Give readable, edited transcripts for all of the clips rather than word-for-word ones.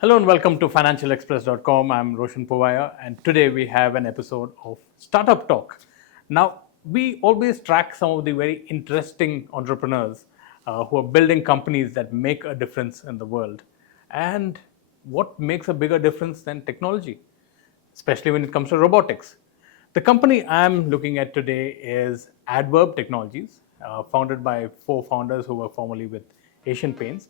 Hello and welcome to financialexpress.com. I'm Roshan Povaya, and today we have an episode of Startup Talk. Now, we always track some of the very interesting entrepreneurs who are building companies that make a difference in the world. And what makes a bigger difference than technology, especially when it comes to robotics? The company I'm looking at today is Addverb Technologies, founded by four founders who were formerly with Asian Paints.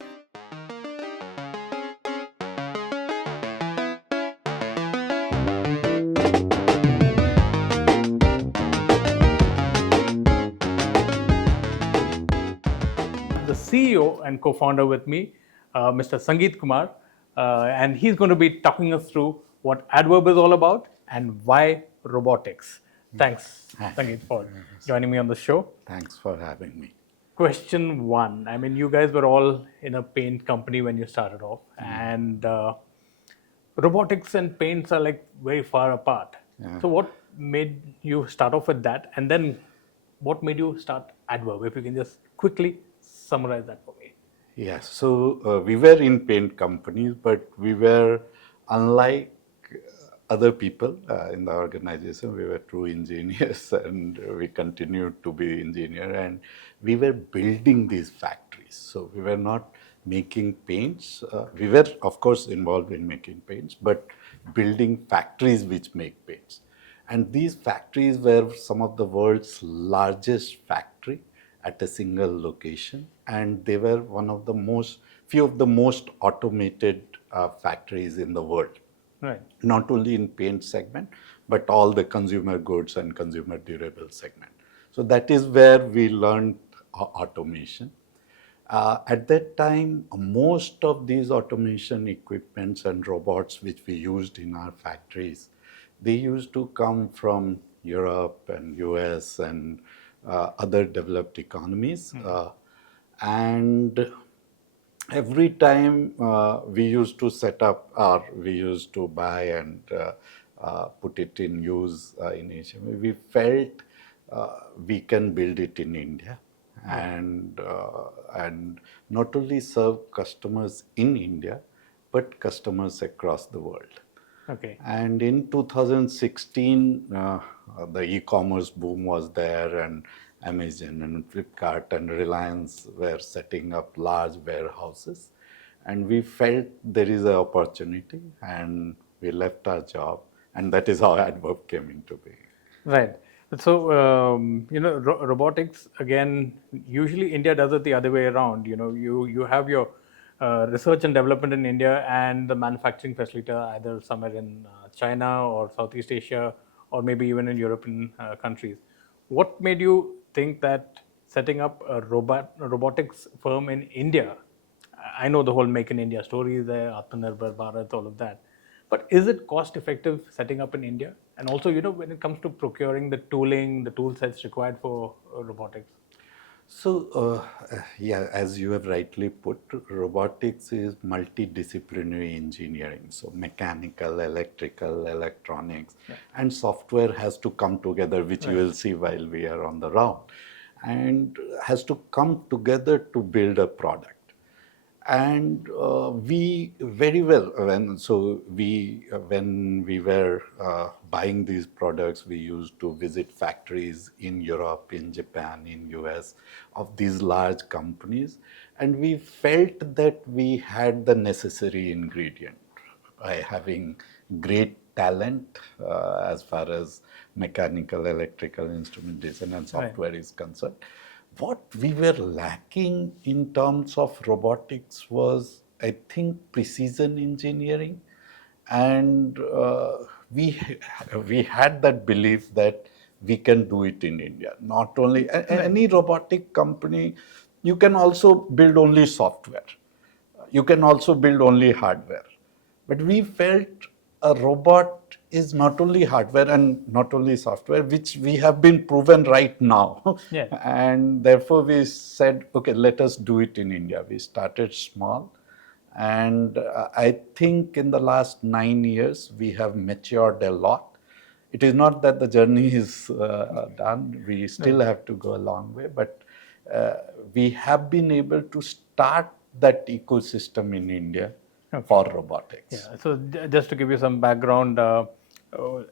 The CEO and co-founder with me, Mr. Sangeet Kumar, and he's going to be talking us through what Adverb is all about and why robotics. Thanks, Sangeet, for joining me on the show. Thanks for having me. Question one. I mean, you guys were all in a paint company when you started off, and robotics and paints are like very far apart. So, what made you start off with that, and then what made you start Adverb? If you can just quickly summarize that for me. Yes, so we were in paint companies, but we were unlike other people in the organization. We were true engineers, and we continued to be engineer, and we were building these factories. So we were not making paints. We were, of course, involved in making paints, but building factories which make paints. And these factories were some of the world's largest factory at a single location, and they were few of the most automated factories in the world. Right. Not only in paint segment, but all the consumer goods and consumer durable segment. So that is where we learned automation. At that time, most of these automation equipments and robots which we used in our factories, they used to come from Europe and US and other developed economies. And every time we used to set up or we used to buy and put it in use in Asia, we felt we can build it in India and not only serve customers in India, but customers across the world. Okay. And in 2016, the e-commerce boom was there, and Amazon and Flipkart and Reliance were setting up large warehouses. And we felt there is an opportunity, and we left our job, and that is how Adverb came into being. Right. So, robotics, again, usually India does it the other way around. You have your research and development in India and the manufacturing facility either somewhere in China or Southeast Asia or maybe even in European countries. What made you think that setting up a robotics firm in India? I know the whole Make in India story is there, Atmanirbhar Bharat, all of that. But is it cost effective setting up in India? And also, when it comes to procuring the tooling, the tool sets required for robotics? So, yeah, as you have rightly put, robotics is multidisciplinary engineering. So, mechanical, electrical, electronics, and software has to come together, which you will see while we are on the round, and has to come together to build a product. And we very well when we were buying these products, we used to visit factories in Europe, in Japan, in US of these large companies, and we felt that we had the necessary ingredient by having great talent as far as mechanical, electrical, instrumentation and software is concerned. What we were lacking in terms of robotics was, I think, precision engineering, and we had that belief that we can do it in India. Not only any robotic company, you can also build only software. You can also build only hardware. But we felt a robot is not only hardware and not only software, which we have been proven right now. Yeah. And therefore we said, okay, let us do it in India. We started small. And I think in the last 9 years, we have matured a lot. It is not that the journey is done. We still have to go a long way, but we have been able to start that ecosystem in India for robotics. Yeah. So just to give you some background,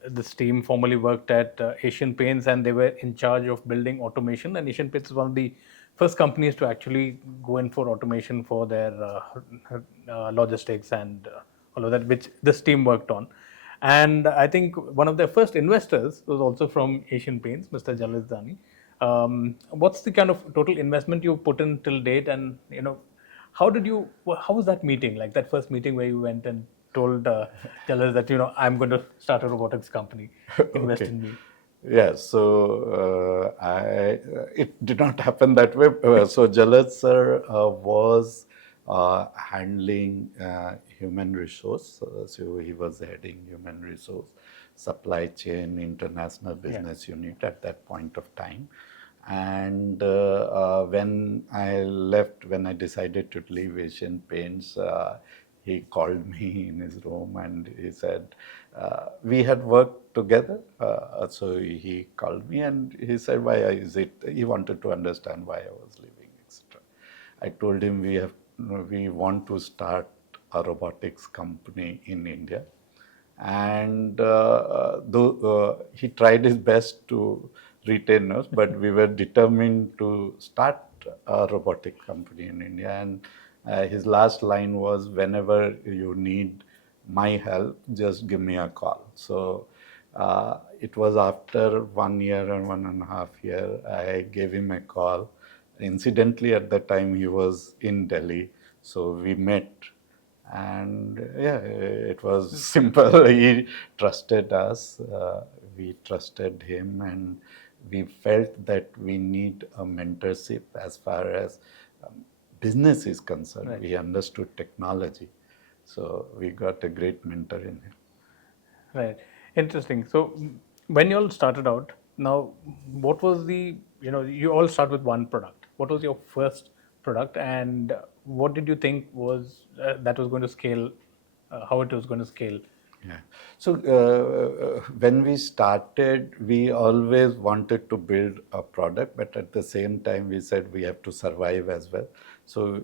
this team formerly worked at Asian Paints, and they were in charge of building automation. And Asian Paints is one of the first companies to actually go in for automation for their logistics and all of that, which this team worked on. And I think one of their first investors was also from Asian Paints, Mr. Jalis Dani. What's the kind of total investment you put in till date, and how did you? How was that meeting? Like that first meeting where you went and told Jalis that I'm going to start a robotics company, invest Okay. in me. Yeah, so it did not happen that way. So Jalad sir was handling human resource. So he was heading human resource, supply chain, international business unit at that point of time. And when I decided to leave Asian Paints, he called me in his room and he said, we had worked together. So he called me and he said, why is it? He wanted to understand why I was leaving, etc. I told him we want to start a robotics company in India. And though he tried his best to retain us, but we were determined to start a robotic company in India. And his last line was, whenever you need my help, just give me a call. So it was after 1 year and 1.5 years, I gave him a call. Incidentally, at that time, he was in Delhi. So we met, and yeah, it was simple. He trusted us, we trusted him, and we felt that we need a mentorship as far as business is concerned. Right. We understood technology, so we got a great mentor in him. Right. Interesting. So when you all started out, now what was you all start with one product. What was your first product, and what did you think was that was going to scale? How it was going to scale? Yeah. So when we started, we always wanted to build a product, but at the same time, we said we have to survive as well. So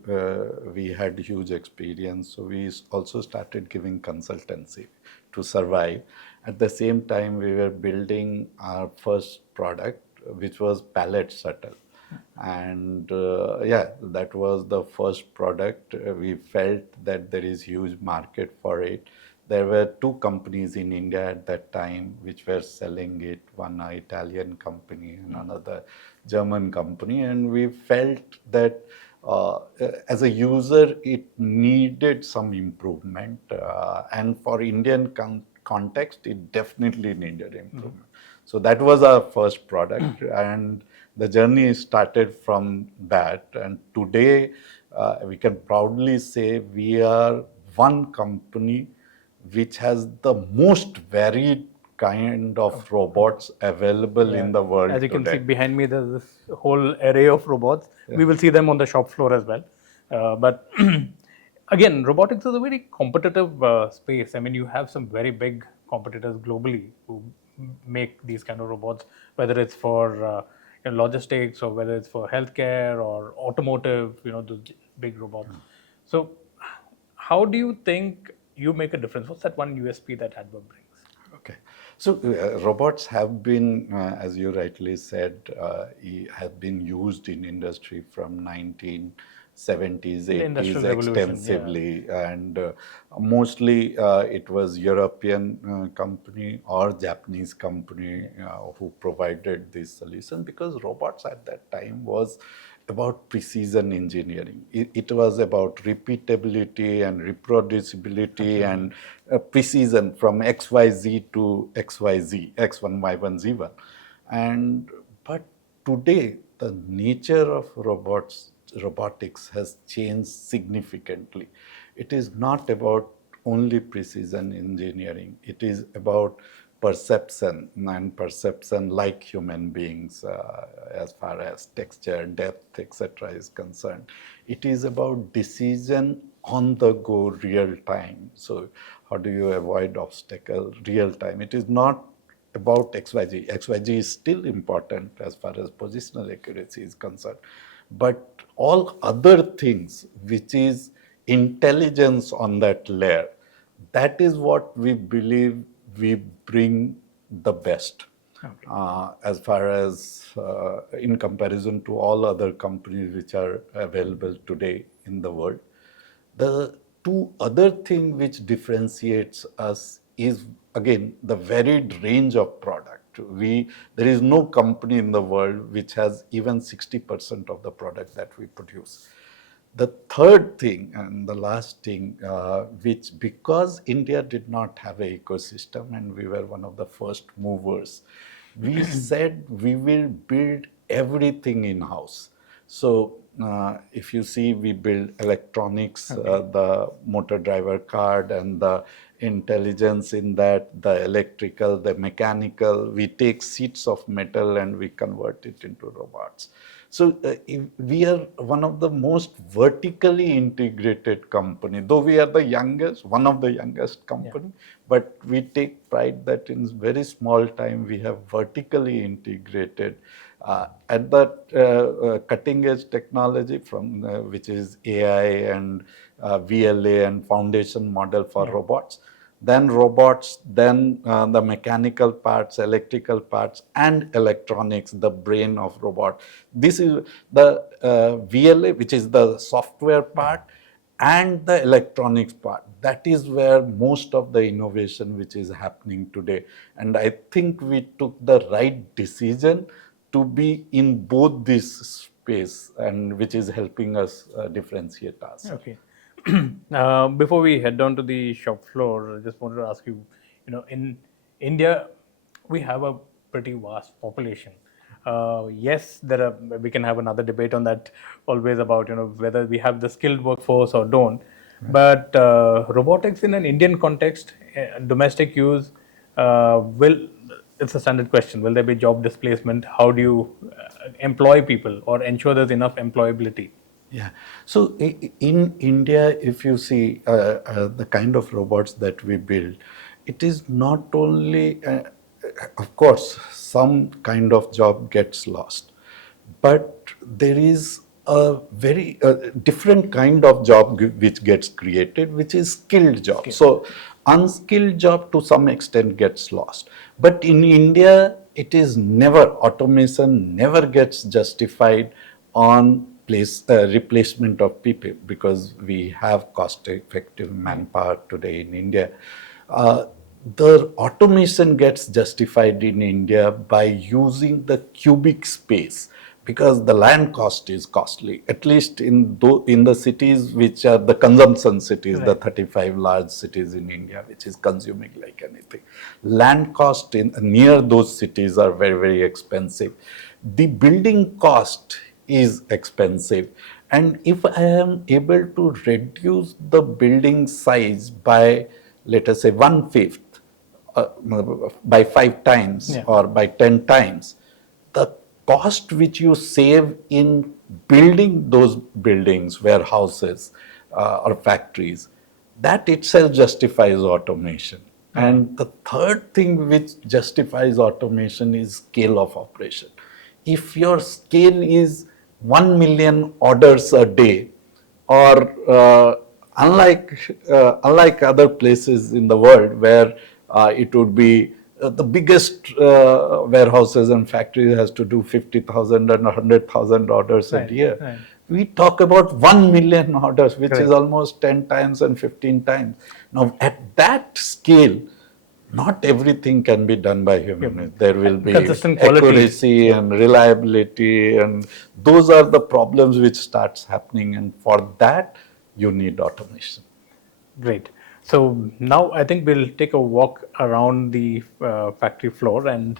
we had huge experience. So we also started giving consultancy to survive. At the same time, we were building our first product, which was pallet shuttle. And yeah, that was the first product. We felt that there is huge market for it. There were two companies in India at that time which were selling it, one Italian company and another German company. And we felt that as a user, it needed some improvement. And for Indian context, it definitely needed improvement. So that was our first product, and the journey started from that. And today, we can proudly say we are one company which has the most varied kind of robots available in the world As you can see today. behind me, there's this whole array of robots. We will see them on the shop floor as well. But again, robotics is a very competitive space. I mean, you have some very big competitors globally who make these kind of robots, whether it's for logistics or whether it's for healthcare or automotive. Those big robots. So, how do you think you make a difference? What's that one USP that Addverb brings? Okay. So robots have been, as you rightly said, have been used in industry from 1970s, The 80s Industrial Revolution, yeah. extensively, and mostly it was European company or Japanese company who provided this solution, because robots at that time was about precision engineering. It was about repeatability and reproducibility and precision from XYZ to XYZ, X1, Y1, Z1. But today, the nature of robotics has changed significantly. It is not about only precision engineering. It is about perception, and perception like human beings, as far as texture, depth, etc. is concerned. It is about decision on the go, real time. So how do you avoid obstacle real time? It is not about XYZ. XYZ is still important as far as positional accuracy is concerned. But all other things which is intelligence on that layer, that is what we believe we bring the best. Okay. As far as in comparison to all other companies which are available today in the world. The two other thing which differentiates us is again the varied range of product. There is no company in the world which has even 60% of the product that we produce. The third thing and the last thing, which because India did not have an ecosystem and we were one of the first movers, we said we will build everything in-house. So if you see, we build electronics, the motor driver card and the intelligence in that, the electrical, the mechanical. We take sheets of metal and we convert it into robots. So we are one of the most vertically integrated company, though we are the youngest, one of the youngest company, but we take pride that in very small time we have vertically integrated at that cutting edge technology from which is AI and VLA and foundation model for robots. Then robots, then the mechanical parts, electrical parts, and electronics, the brain of robot. This is the VLA, which is the software part, and the electronics part. That is where most of the innovation which is happening today. And I think we took the right decision to be in both this space, and which is helping us differentiate us. Okay. Before we head down to the shop floor, I just wanted to ask you, in India, we have a pretty vast population. Yes, we can have another debate on that always about, whether we have the skilled workforce or don't. But robotics in an Indian context, domestic use, it's a standard question. Will there be job displacement? How do you employ people or ensure there's enough employability? Yeah. So in India, if you see the kind of robots that we build, it is not only, of course, some kind of job gets lost, but there is a very different kind of job which gets created, which is skilled job. So unskilled job to some extent gets lost. But in India, it is never, automation never gets justified on replacement of people, because we have cost effective manpower today in India. The automation gets justified in India by using the cubic space, because the land cost is costly, at least in the cities which are the consumption cities, the 35 large cities in India, which is consuming like anything. Land cost in near those cities are very, very expensive. The building cost is expensive. And if I am able to reduce the building size by, let us say, 1/5, by 5 times or by 10 times, the cost which you save in building those buildings, warehouses or factories, that itself justifies automation. And the third thing which justifies automation is scale of operation. If your scale is 1 million orders a day, or unlike other places in the world where it would be the biggest warehouses and factories has to do 50,000 and 100,000 orders a year. Right. We talk about 1 million orders, which is almost 10 times and 15 times. Now, at that scale, not everything can be done by humans. There will be consistent quality, accuracy and reliability, and those are the problems which starts happening. And for that, you need automation. Great. So now I think we'll take a walk around the factory floor and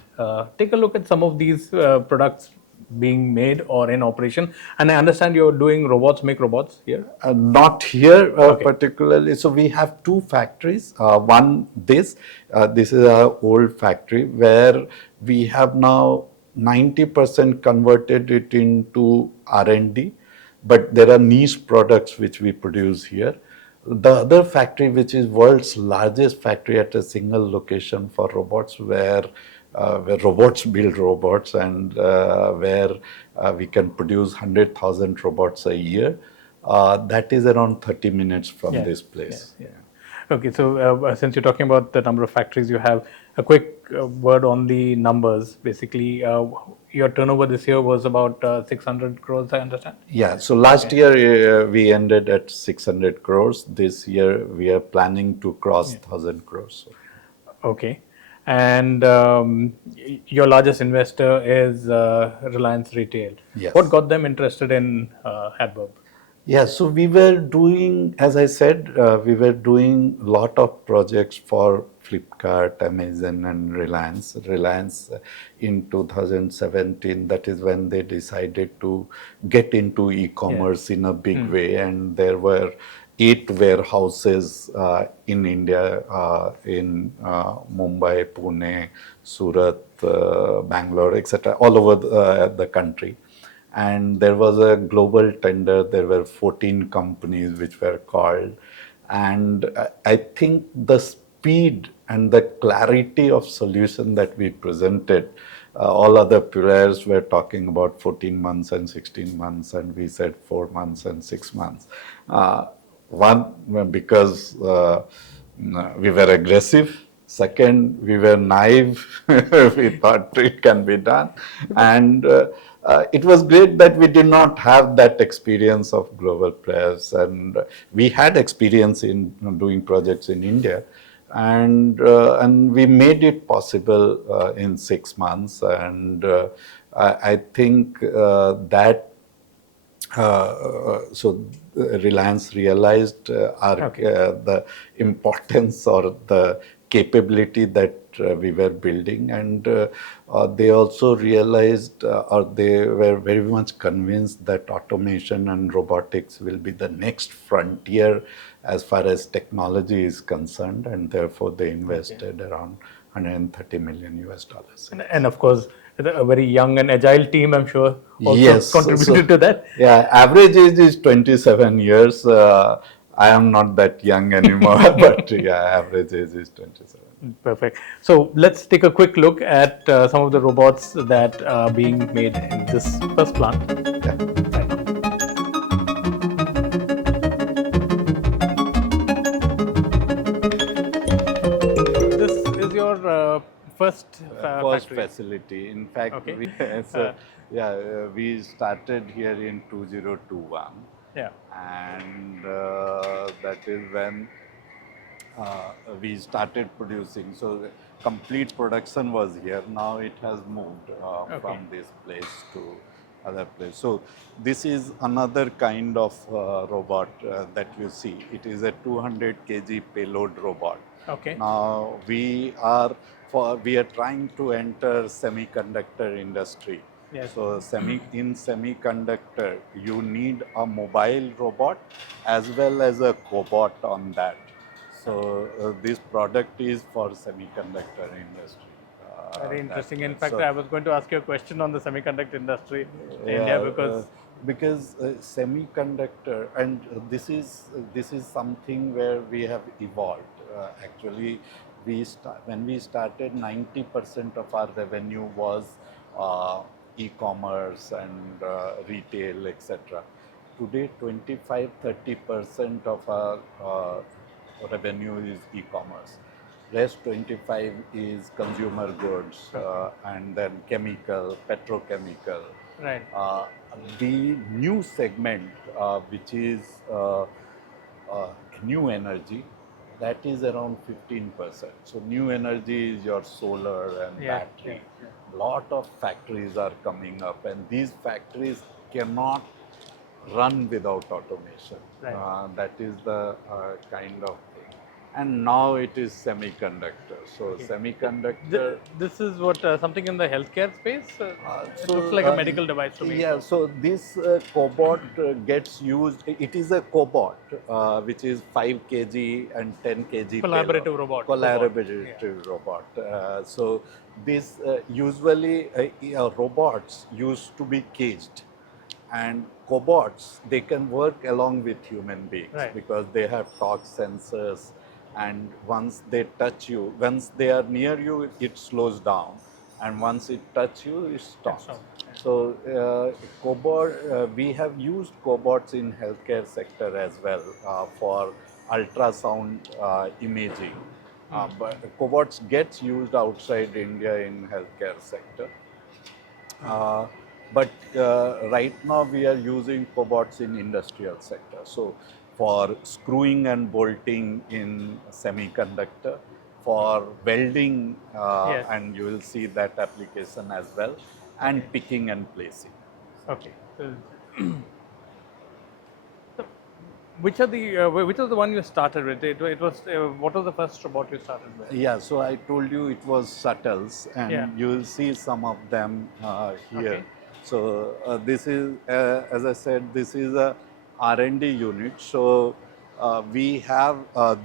take a look at some of these products being made or in operation. And I understand you're doing robots make robots here. Not here particularly. So we have two factories. One, this is our old factory where we have now 90% converted it into R&D, but there are niche products which we produce here. The other factory, which is world's largest factory at a single location for robots, where robots build robots, and where we can produce 100,000 robots a year. That is around 30 minutes from Yeah, this yeah, place. yeah. Okay, so since you're talking about the number of factories you have, a quick word on the numbers. Basically, your turnover this year was about 600 crores, I understand. Yeah, so last Okay. year we ended at 600 crores. This year we are planning to cross Yeah. 1,000 crores. Okay. And your largest investor is Reliance Retail. What Yes. got them interested in Adverb? Yeah, so we were doing, as I said, we were doing a lot of projects for Flipkart, Amazon, and Reliance. Reliance in 2017, that is when they decided to get into Yeah. e-commerce in a big way, and there were 8 warehouses in India, in Mumbai, Pune, Surat, Bangalore, etc., all over the country. And there was a global tender. There were 14 companies which were called, and I think the speed and the clarity of solution that we presented, all other players were talking about 14 months and 16 months, and we said 4 months and 6 months. One, because we were aggressive. Second, we were naive. We thought it can be done. And it was great that we did not have that experience of global players. And we had experience in doing projects in India. And we made it possible in 6 months. And I think that Reliance realized Okay. the importance or the capability that we were building, and they also realized, or they were very much convinced that automation and robotics will be the next frontier as far as technology is concerned, and therefore they invested around 130 million US dollars. And of course, a very young and agile team, I'm sure, also Yes. contributed to that. Yeah, average age is 27 years. I am not that young anymore, but yeah, average age is 27. Perfect. So let's take a quick look at some of the robots that are being made in this first plant. This is your first First factory. facility. In fact, Okay. we started here in 2021, Yeah. and that is when we started producing. So the complete production was here. Now it has moved Okay. from this place to other place. So this is another kind of robot that you see. It is a 200 kg payload robot. Okay. Now we are trying to enter semiconductor industry. Yes. So in semiconductor, you need a mobile robot as well as a cobot on that. So this product is for semiconductor industry. Very interesting. In that- fact, so- I was going to ask you a question on the semiconductor industry in India because semiconductor, and this is something where we have evolved. Actually, when we started, 90% of our revenue was e-commerce and retail, etc. Today, 25-30% of our revenue is e-commerce. Rest 25 is consumer goods, and then chemical, petrochemical. right. The new segment, which is new energy, that is around 15%. So new energy is your solar and Yeah, battery. yeah. Lot of factories are coming up, and these factories cannot run without automation. Right. That is the kind of thing. And now it is semiconductor. So semiconductor. This is what something in the healthcare space. It looks like a medical device to me. Yeah, so this cobot gets used. It is a cobot which is 5 kg and 10 kg. Collaborative payload. robot. Collaborative robot. So this usually robots used to be caged, and cobots, they can work along with human beings, Right. because they have torque sensors, and once they touch you, once they are near you, it slows down. and once it touch you, it stops. stops, yeah. So we have used cobots in healthcare sector as well for ultrasound imaging. But cobots gets used outside India in healthcare sector. Uh, but right now we are using cobots in industrial sector. So for screwing and bolting in semiconductor, for welding, Yes. and you will see that application as well, and Okay. picking and placing. Okay. So which are the which was the one you started with? It was what was the first robot you started with? Yeah, so I told you it was shuttles, Yeah. and you will see some of them here. Okay. So this is, as I said, this is a R&D unit. So we have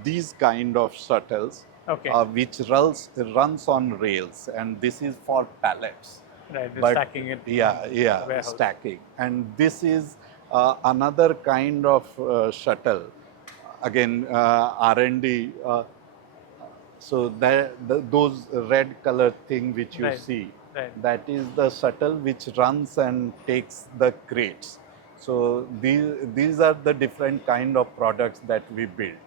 these kind of shuttles, Okay. which runs on rails, and this is for pallets. Right. Just But stacking it. yeah, Warehouse. stacking, and this is another kind of shuttle. Again, R&D. So those red color thing which you Right. see, Right. that is the shuttle which runs and takes the crates. So these are the different kind of products that we build.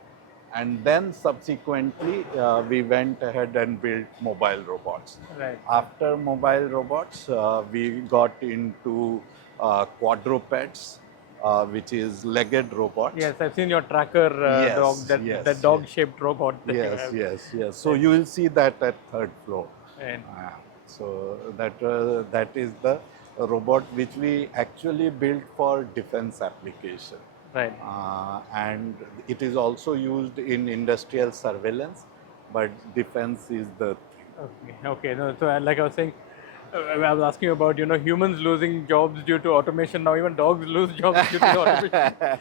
And then subsequently, we went ahead and built mobile robots. Right. After mobile robots, we got into quadrupeds, which is legged robots. Yes, I've seen your tracker dog. Yes, That yes, that dog-shaped robot that you Yes, have. yes. So you will see that at third floor. And So that is the robot which we actually built for defense application. right. And it is also used in industrial surveillance, but defense is the thing. Okay. Okay. No, so like I was saying, I was asking about humans losing jobs due to automation. Now even dogs lose jobs due to automation.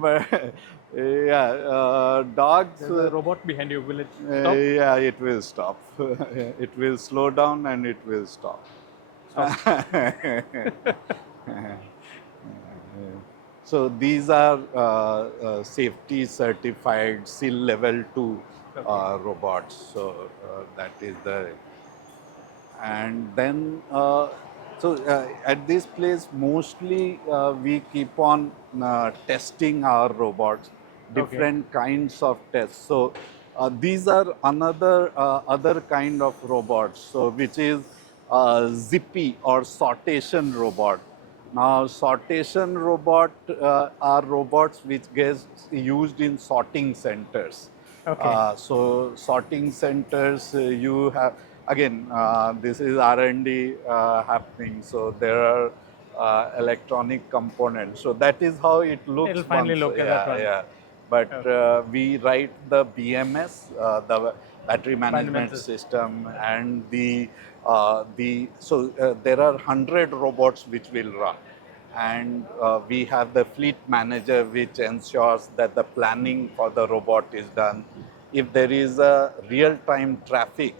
But, yeah, dogs. There's a robot behind you. Will it stop? Yeah, it will stop. It will slow down and it will stop. So these are safety certified SEAL level 2 robots. So that is the, and then at this place mostly we keep on testing our robots, different kinds of tests. So these are another other kind of robots, so which is zippy or sortation robot. Now, sortation robot are robots which gets used in sorting centers. Okay. So sorting centers, you have, again, this is R&D happening. So there are electronic components. So that is how it looks. It'll finally look at that one. Yeah. But we write the BMS, the battery management system, and there are 100 robots which will run, and we have the fleet manager which ensures that the planning for the robot is done. If there is a real-time traffic,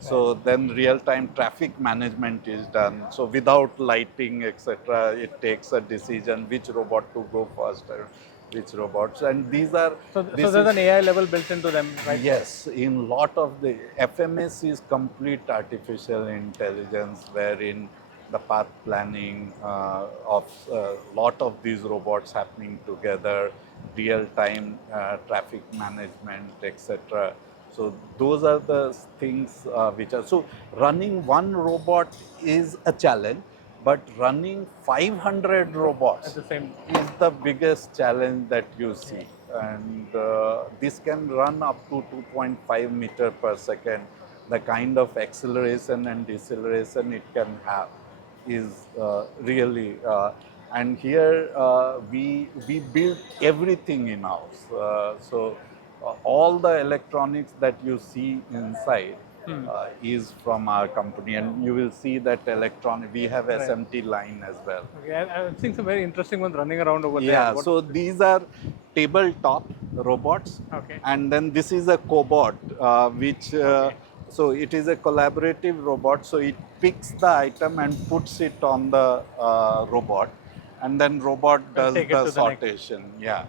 so then real-time traffic management is done. So without lighting, etc., it takes a decision which robot to go first, which robots. And these are... So there's an AI level built into them, right? Yes, in lot of the FMS is complete artificial intelligence, wherein the path planning of lot of these robots happening together, real-time traffic management, etc. So those are the things which are, so running one robot is a challenge, but running 500 robots At the same. is the biggest challenge that you see. And this can run up to 2.5 meter per second. The kind of acceleration and deceleration it can have is really, and here we build everything in house. So all the electronics that you see inside is from our company, and you will see that electronic. We have SMT line as well. Okay, I've seen some very interesting ones running around over there. Yeah, so these are tabletop robots, Okay. and then this is a cobot, which so it is a collaborative robot. So it picks the item and puts it on the robot, and then robot does take it the to the next. sortation. Yeah,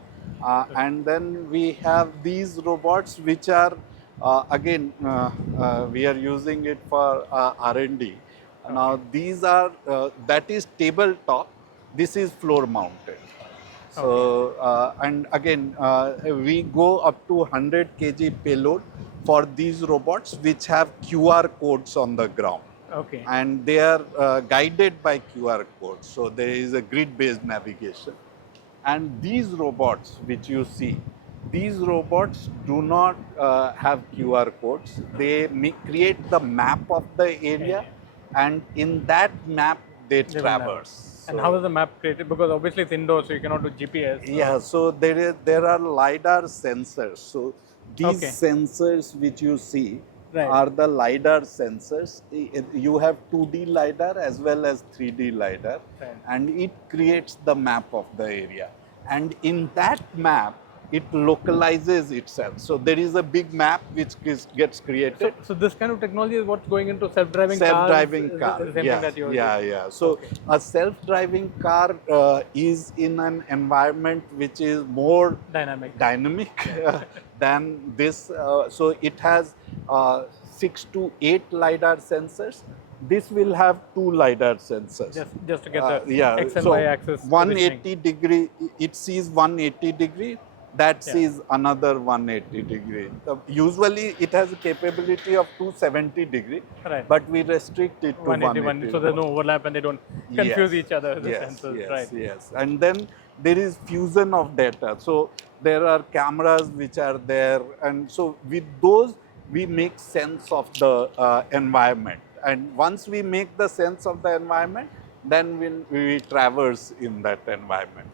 and then we have these robots which are Again, we are using it for R&D. Now Okay. these are, that is tabletop, this is floor mounted. Okay. So, and again, we go up to 100 kg payload for these robots which have QR codes on the ground. Okay. And they are guided by QR codes. So there is a grid-based navigation. And these robots which you see, these robots do not have QR codes. They create the map of the area, and in that map they They will never. traverse. And how So is the map created? Because obviously it's indoors, so you cannot do GPS. So. yeah, so there are LiDAR sensors. So these Okay. sensors which you see Right. are the LiDAR sensors. You have 2D LiDAR as well as 3D LiDAR, Right. and it creates the map of the area. And in that map, it localizes itself. So there is a big map which gets created. So this kind of technology is what's going into self-driving cars. Self-driving car, Is the same yeah, thing that you're yeah, doing? yeah. So Okay. a self-driving car is in an environment which is more Dynamic. than this. So it has 6 to 8 LiDAR sensors. This will have 2 LiDAR sensors. Just to get the Yeah, X and so Y axis 180 degree, it sees 180 degree, that Yeah. sees another 180 degree. Usually it has a capability of 270 degree, Right. but we restrict it to 180. So there's no overlap and they don't confuse each other, the sensors, yes, right? yes. And then there is fusion of data. So there are cameras which are there, and so with those we make sense of the environment. And once we make the sense of the environment, then we traverse in that environment.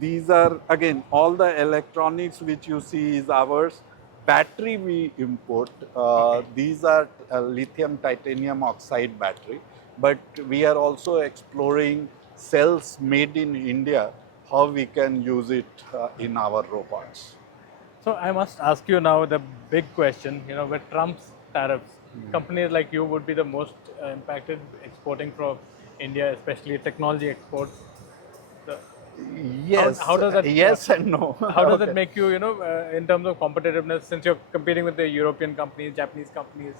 These are, again, all the electronics which you see is ours. Battery we import. Okay. These are lithium titanium oxide battery. But we are also exploring cells made in India, how we can use it in our robots. So I must ask you now the big question, with Trump's tariffs, companies like you would be the most impacted exporting from India, especially technology exports. So Yes, how does that yes and no. how does Okay. it make you, in terms of competitiveness, since you're competing with the European companies, Japanese companies,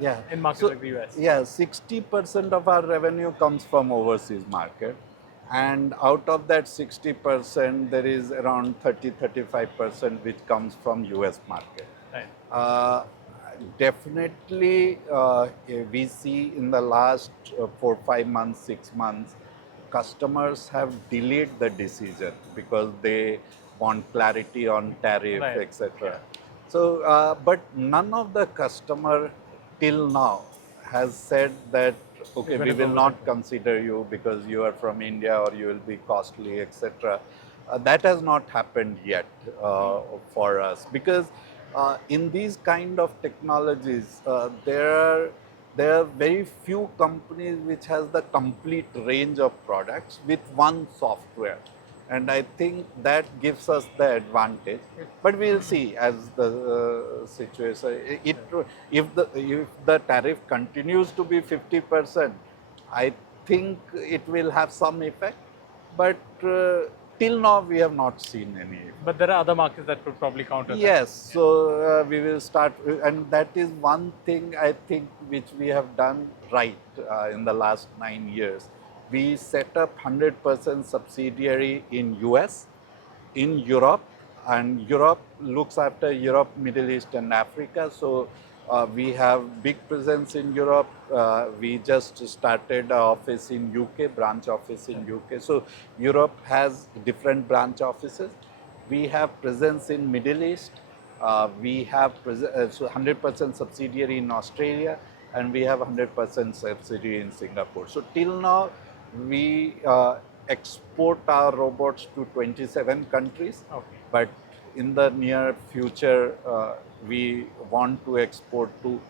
Yeah. in markets So, like the US? yeah, 60% of our revenue comes from overseas market. And out of that 60%, there is around 35% which comes from US market. Right. Definitely, we see in the last 4, 5 months, 6 months, customers have delayed the decision because they want clarity on tariff, Right. etc. So, but none of the customer till now has said that, okay, Even we if will over not there. consider you because you are from India or you will be costly, etc. That has not happened yet for us, because in these kind of technologies, there are very few companies which has the complete range of products with one software, and I think that gives us the advantage. But we'll see as the situation. If the tariff continues to be 50%, I think it will have some effect. But till now we have not seen any effect. But there are other markets that could probably counter Yes, so we will start, and that is one thing I think which we have done right in the last 9 years. We set up 100% subsidiary in US, in Europe, and Europe looks after Europe, Middle East, and Africa. So we have big presence in Europe. We just started an office in UK, branch office in UK. So Europe has different branch offices. We have presence in Middle East. We have so 100% subsidiary in Australia, and we have 100% subsidiary in Singapore. So till now, we export our robots to 27 countries. Okay. But in the near future, we want to export to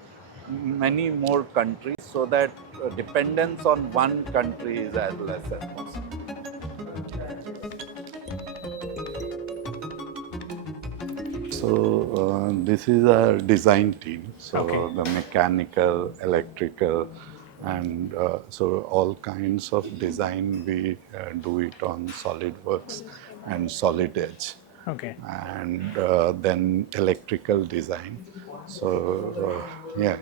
many more countries, so that dependence on one country is as less as possible. So this is our design team. So Okay. the mechanical, electrical, and so all kinds of design we do it on SolidWorks and Solid Edge. Okay. and then electrical design. So yeah,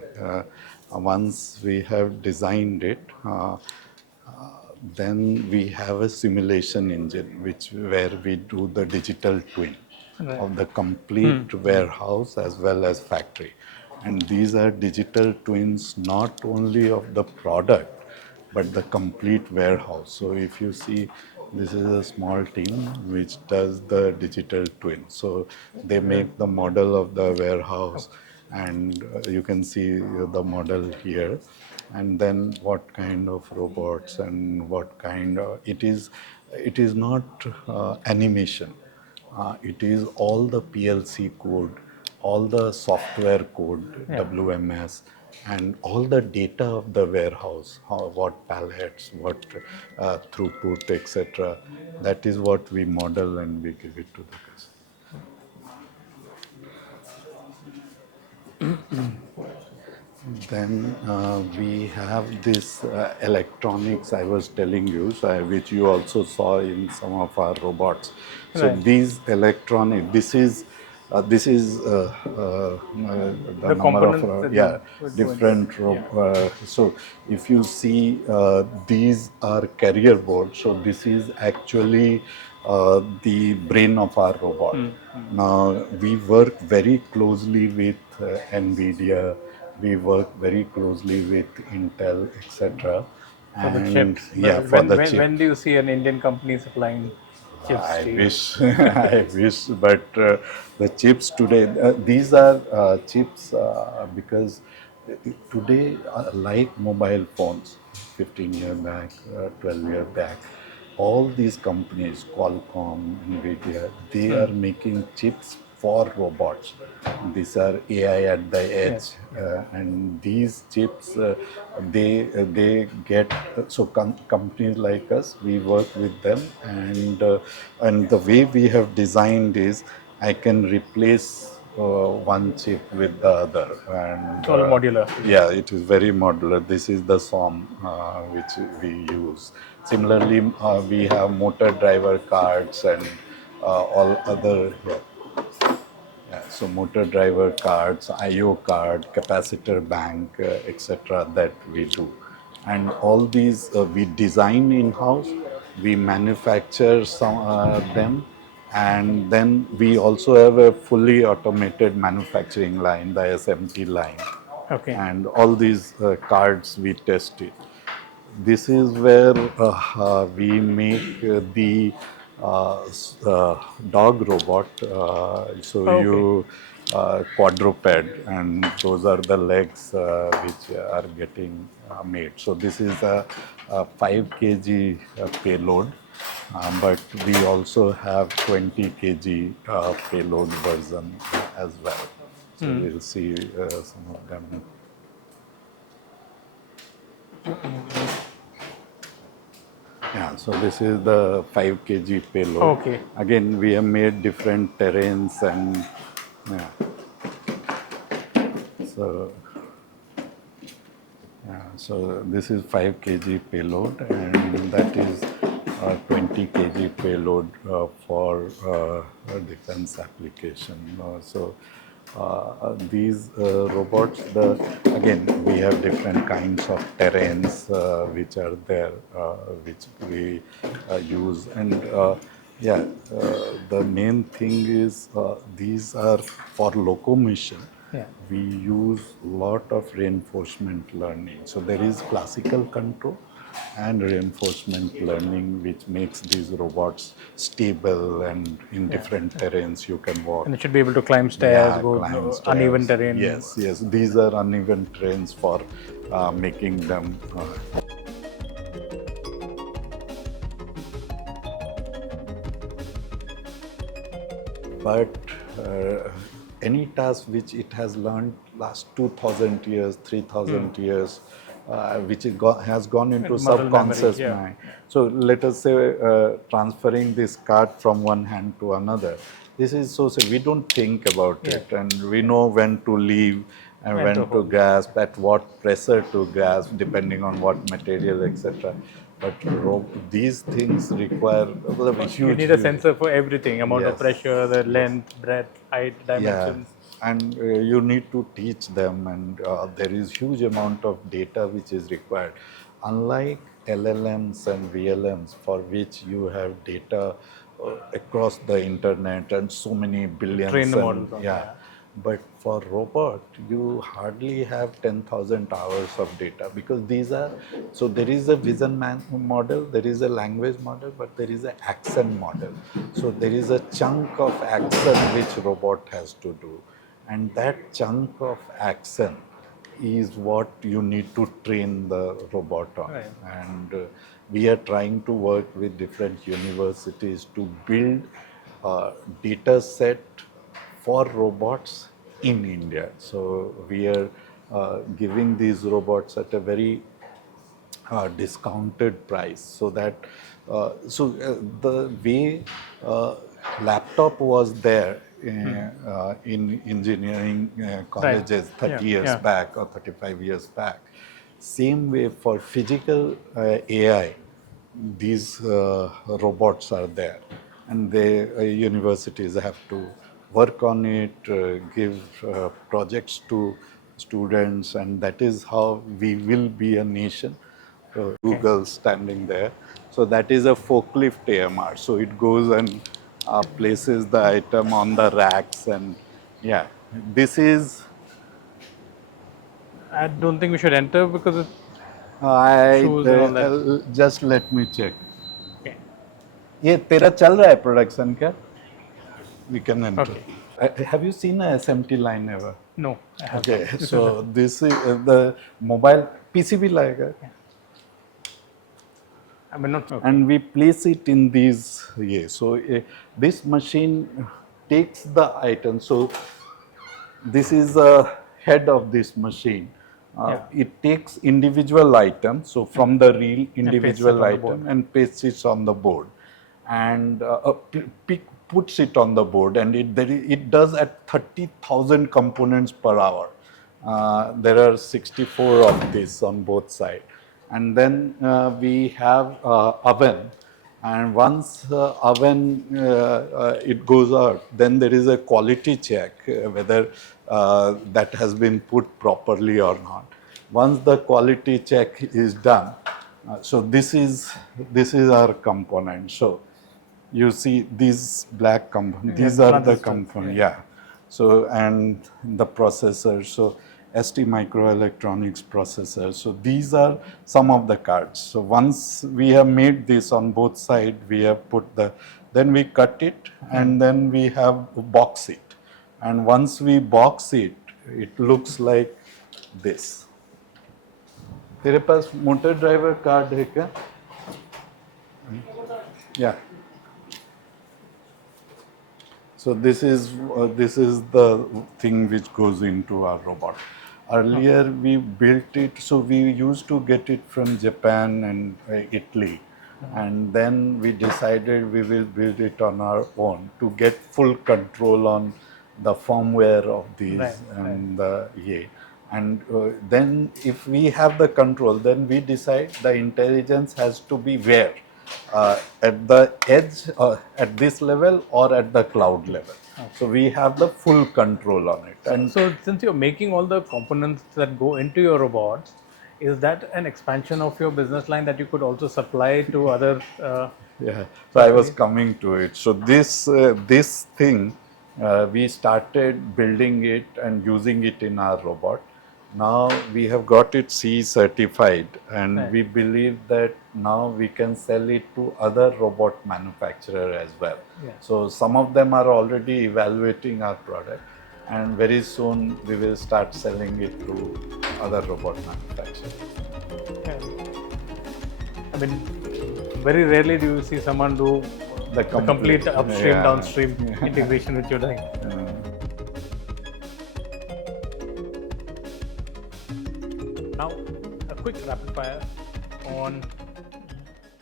once we have designed it, then we have a simulation engine which where we do the digital twin Right. of the complete warehouse as well as factory. And these are digital twins not only of the product but the complete warehouse. So if you see, this is a small team which does the digital twin. So they make the model of the warehouse, and you can see the model here. And then what kind of robots and what kind of it is not animation. It is all the PLC code, all the software code, Yeah. WMS, and all the data of the warehouse, what pallets, what throughput, etc. That is what we model and we give it to the customer. Then we have this electronics I was telling you, so which you also saw in some of our robots. So Right. these electronic, this is the The number of components that yeah you were doing. different. Yeah. So if you see, these are carrier boards. So this is actually the brain of our robot. Now we work very closely with NVIDIA, we work very closely with Intel, etc. For the And chips. yeah, for the chip. When do you see an Indian company supplying chips I to you? wish, I wish, but the chips today, these are chips because today, like mobile phones, 15 year back, 12-year back, all these companies, Qualcomm, Nvidia, they are making chips for robots. These are AI at the edge, Yes. and these chips, they get companies like us. We work with them, and the way we have designed is I can replace one chip with the other, and It's all modular. yeah, it is very modular. This is the SOM which we use. Similarly, we have motor driver cards and all other. Yeah. Yeah, so motor driver cards, IO card, capacitor bank, etc. that we do. And all these we design in-house, we manufacture them, and then we also have a fully automated manufacturing line, the SMT line. Okay. And all these cards we test it. This is where we make the dog robot. So Okay. you quadruped, and those are the legs which are getting made. So this is a 5 kg payload, but we also have 20 kg payload version as well. So we'll see some of them. Yeah, so this is the 5 kg payload. Okay. Again, we have made different terrains, and yeah. So yeah, so this is 5 kg payload, and that is 20 kg payload for a defense application. These robots, again, we have different kinds of terrains which are there, which we use, and yeah, the main thing is these are for locomotion. Yeah. We use a lot of reinforcement learning. So there is classical control and reinforcement learning, which makes these robots stable, and in different terrains you can walk. And it should be able to climb stairs, Yeah, go climb uneven stairs. terrain. Yes, yes. These are uneven terrains for making them. But any task which it has learned last 2000 years, 3000 years, which has gone into Muscle memory. subconscious Yeah. mind. So let us say transferring this card from one hand to another. This is so we don't think about it, and we know when to leave and When when to to hold. grasp, at what pressure to grasp, depending on what material, etc. But these things require a You huge, need a huge. sensor for everything: amount of Yes, pressure, the yes. length, breadth, height, Yeah, dimensions. and you need to teach them, and there is huge amount of data which is required. Unlike LLMs and VLMs, for which you have data across the internet and so many To train billions, the and models on. yeah, but for robot you hardly have 10,000 hours of data, because these are, so there is a vision model, there is a language model, but there is an accent model. So there is a chunk of accent which robot has to do, and that chunk of accent is what you need to train the robot on. Right. And we are trying to work with different universities to build a data set for robots in India. So we are giving these robots at a very discounted price, so that the way laptop was there in engineering Right. colleges Yeah. 30 years Yeah. back or 35 years back, same way for physical AI, these robots are there, and the universities have to work on it, give projects to students, and that is how we will be a nation. Okay. Google standing there. So that is a forklift AMR. So it goes and places the item on the racks, and yeah, this is. I don't think we should enter because it's I shoes and all that. just let me check. Okay. ये तेरा चल रहा है production क्या? We can enter. Okay. Have you seen a SMT line ever? No, I have not. Okay, This is so this is the mobile PCB लाएगा. I mean, not okay. And we place it in these. Yeah, so this machine takes the item. So this is the head of this machine. Yeah. It takes individual items, so from the real And paste it individual on the board. item, and pastes it on the board, and puts it on the board, and it does at 30,000 components per hour. There are 64 of this on both sides, and then we have oven, and once oven it goes out, then there is a quality check whether that has been put properly or not. Once the quality check is done, so this is our component. So you see these black components, Yeah, these are the transistors. components, Yeah. yeah. So, and the processor, so ST microelectronics processor. So these are some of the cards. So once we have made this on both sides, we have put then we cut it, and then we have box it. And once we box it, it looks like this. तेरे पास motor driver card है क्या? Yeah. So this is the thing which goes into our robot. Earlier we built it, so we used to get it from Japan and Italy, and then we decided we will build it on our own to get full control on the firmware of these, Right, and the yeah. And then if we have the control, then we decide the intelligence has to be where, at the edge, at this level, or at the cloud level. So we have the full control on it. And So since you're making all the components that go into your robots, is that an expansion of your business line that you could also supply to other? yeah, so I was companies? coming to it. So this thing, we started building it and using it in our robot. Now we have got it CE certified, and Right. we believe that now we can sell it to other robot manufacturer as well. Yeah. So some of them are already evaluating our product, and very soon we will start selling it to other robot manufacturers. Yeah. I mean, very rarely do you see someone do the complete upstream, yeah. downstream integration which you're doing. Now, a quick rapid fire on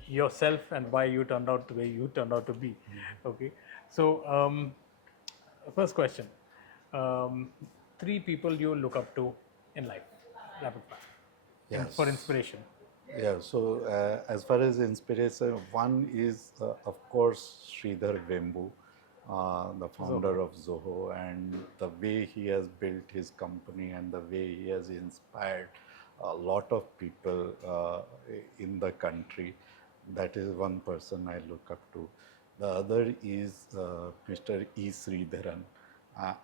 yourself and why you turned out the way you turned out to be. Okay, so first question: 3 people you look up to in life, rapid fire, Yes. for inspiration. Yeah, so as far as inspiration, one is of course Sridhar Vembu, the founder Zoho. of Zoho, and the way he has built his company and the way he has inspired a lot of people in the country. That is one person I look up to. The other is Mr. E. Sridharan.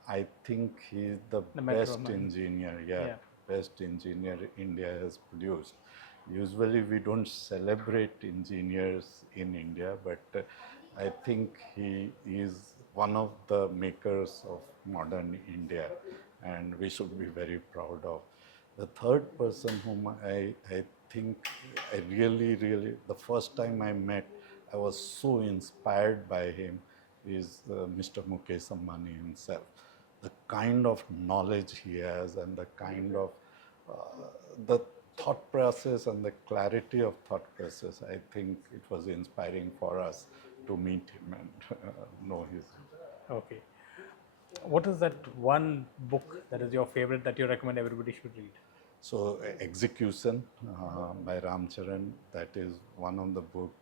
I think he is the The metro best man. engineer, yeah, Yeah. best engineer India has produced. Usually we don't celebrate engineers in India, but I think he is one of the makers of modern India, and we should be very proud of. The third person whom I think I really, the first time I met, I was so inspired by him is Mr. Mukesh Ambani himself. The kind of knowledge he has and the kind of the thought process and the clarity of thought process, I think it was inspiring for us to meet him and know his. Okay. What is that one book that is your favorite that you recommend everybody should read? So Execution by Ram Charan, that is one of the book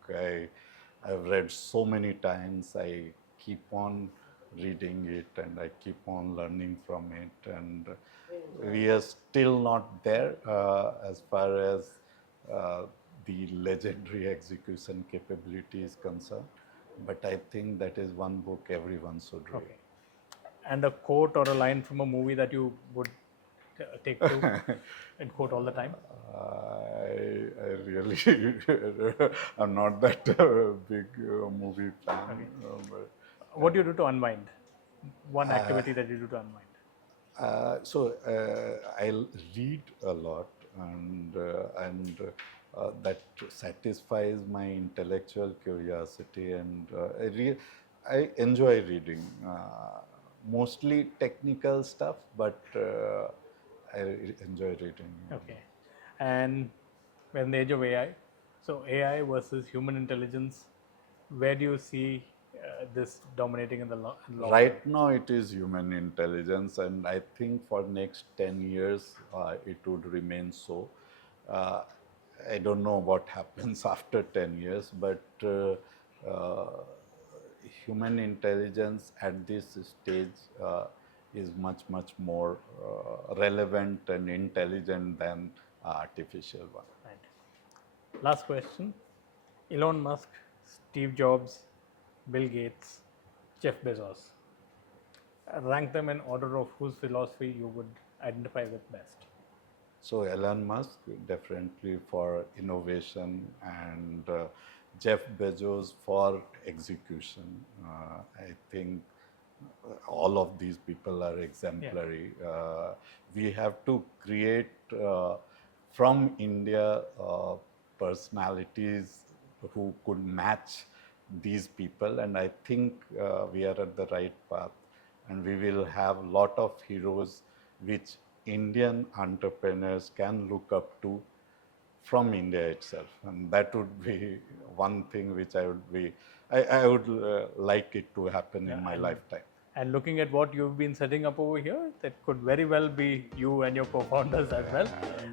I've read so many times. I keep on reading it and I keep on learning from it. And we are still not there as far as the legendary execution capability is concerned. But I think that is one book everyone should read. Okay. And a quote or a line from a movie that you would take to and quote all the time? I really, I'm not that big movie fan. Okay. But, What do you do to unwind? One activity that you do to unwind. I'll read a lot, and that satisfies my intellectual curiosity, and I enjoy reading. Mostly technical stuff, but I enjoy reading. Okay. And we're in the age of AI. So AI versus human intelligence, where do you see this dominating in the long term? Right now, it is human intelligence, and I think for next 10 years, it would remain so. Uh, I don't know what happens after 10 years, but human intelligence at this stage is much more relevant and intelligent than artificial one. Right. Last question. Elon Musk, Steve Jobs, Bill Gates, Jeff Bezos. Rank them in order of whose philosophy you would identify with best. So Elon Musk definitely for innovation, and Jeff Bezos for execution. I think all of these people are exemplary. We have to create from India personalities who could match these people, and I think we are at the right path, and we will have lot of heroes which Indian entrepreneurs can look up to from India itself, and that would be one thing which I would like it to happen in my lifetime. And looking at what you've been setting up over here, that could very well be you and your co-founders as well.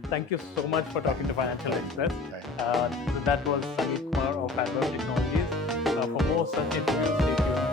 Thank you so much for talking to Financial Express. That was Sangeet Kumar of Addverb Technologies. For more such interviews, stay tuned.